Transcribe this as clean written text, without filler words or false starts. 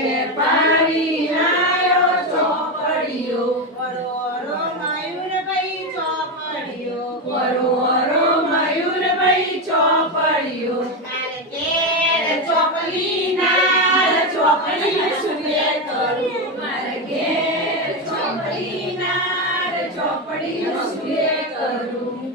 પાડી નાયો ચોપડીઓ વરો મયુરભાઈ ચોપડીઓ વરો મયુરભાઈ ચોપડીઓ તારે ઘેર ચોપડી ના ચોપડી સુને કરું મારે ઘેર ચોપડી નાર ચોપડી સુએ કરું